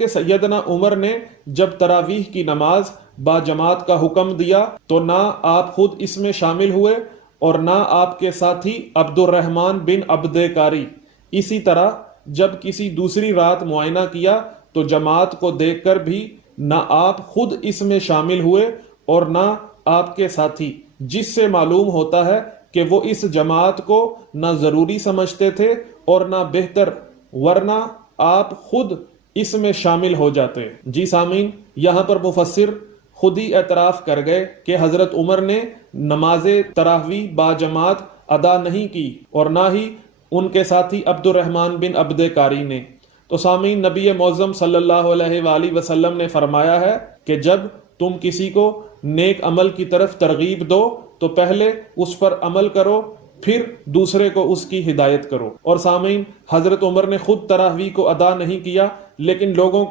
کہ سیدنا عمر نے جب تراویح کی نماز با جماعت کا حکم دیا تو نہ آپ خود اس میں شامل ہوئے اور نہ آپ کے ساتھی عبد الرحمن بن عبد کاری۔ اسی طرح جب کسی دوسری رات معائنہ کیا تو جماعت کو دیکھ کر بھی نہ آپ خود اس میں شامل ہوئے اور نہ آپ کے ساتھی، جس سے معلوم ہوتا ہے کہ وہ اس جماعت کو نہ ضروری سمجھتے تھے اور نہ بہتر، ورنہ آپ خود اس میں شامل ہو جاتے۔ جی سامعین، یہاں پر مفسر خود ہی اعتراف کر گئے کہ حضرت عمر نے نماز تراویح با جماعت ادا نہیں کی اور نہ ہی ان کے ساتھی عبد الرحمن بن عبد کاری نے۔ تو سامعین، نبی معظم صلی اللہ علیہ وآلہ وسلم نے فرمایا ہے کہ جب تم کسی کو نیک عمل کی طرف ترغیب دو تو پہلے اس پر عمل کرو، پھر دوسرے کو اس کی ہدایت کرو۔ اور سامعین، حضرت عمر نے خود تراویح کو ادا نہیں کیا لیکن لوگوں کو